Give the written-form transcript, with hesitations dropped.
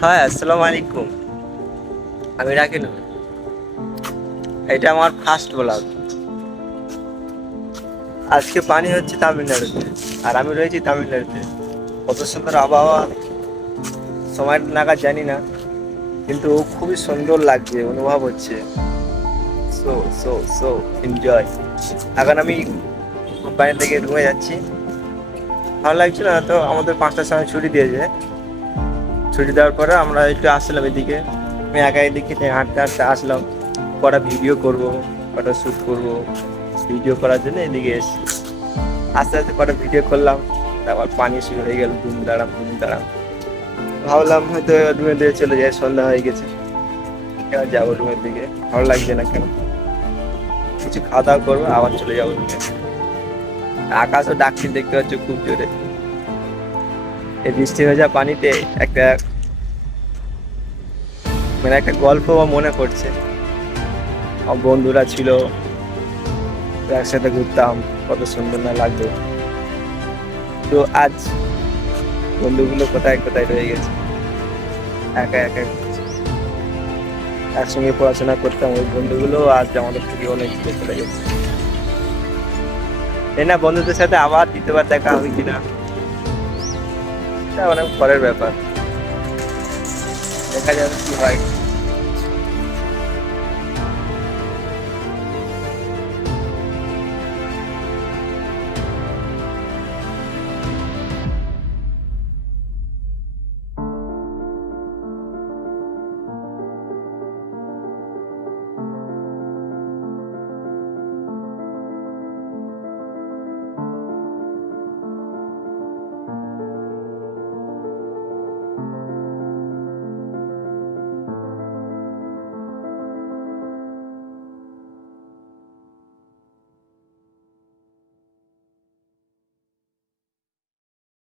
হ্যাঁ, আসসালামু আলাইকুম। আমি রাকিনুর। এটা আমার ফার্স্ট ব্লগ। আজকে পানি হচ্ছে তামিলনাড়ুতে, আর আমি রয়েছি তামিলনাড়ুতে। কত সুন্দর আবহাওয়া, সময় নাগাদ জানি না, কিন্তু খুবই সুন্দর লাগছে, অনুভব হচ্ছে। So so so enjoy. এখন আমি কোম্পানি থেকে রুমে যাচ্ছি। ভালো লাগছিল না তো, আমাদের 5টার সময় ছুটি দিয়েছে। ছুটি দেওয়ার পরে আমরা একটু আসলাম এদিকে। আমি একা এদিকে হাঁটতে হাঁটতে আসলাম। কটা ভিডিও করব, কটা শ্যুট করব। ভিডিও করার জন্য এদিকে এসেছি। আস্তে আস্তে কটা ভিডিও করলাম, তারপর পানি শুরু হয়ে গেল, দুম দাঁড়াম দুম দাঁড়াম। ভাবলাম হয়তো রুমের দিকে চলে যায়, সন্ধ্যা হয়ে গেছে। এবার যাবো রুমের দিকে, ভালো লাগছে না কেন। কিছু খাওয়া দাওয়া করবো, আবার চলে যাবো রুমে। আকাশও ডাকছে, দেখতে পাচ্ছ খুব জোরে। এই বৃষ্টি হয়ে যাওয়া পানিতে একটা একটা গল্প মনে পড়ছে। আমার বন্ধুরা ছিল, একসাথে ঘুরতাম, কত সুন্দর না লাগতো। তো আজ বন্ধুগুলো কোথায় কোথায় রয়ে গেছে, একা একা ঘুরছি। একসঙ্গে পড়াশোনা করতাম ওই বন্ধুগুলো আজ আমাদের থেকে অনেক দূরে চলে গেছে। তাই না, বন্ধুদের সাথে আবার দ্বিতীয়বার দেখা হবে কিনা এটা অনেক পরের ব্যাপার, দেখা যাবে কি হয়।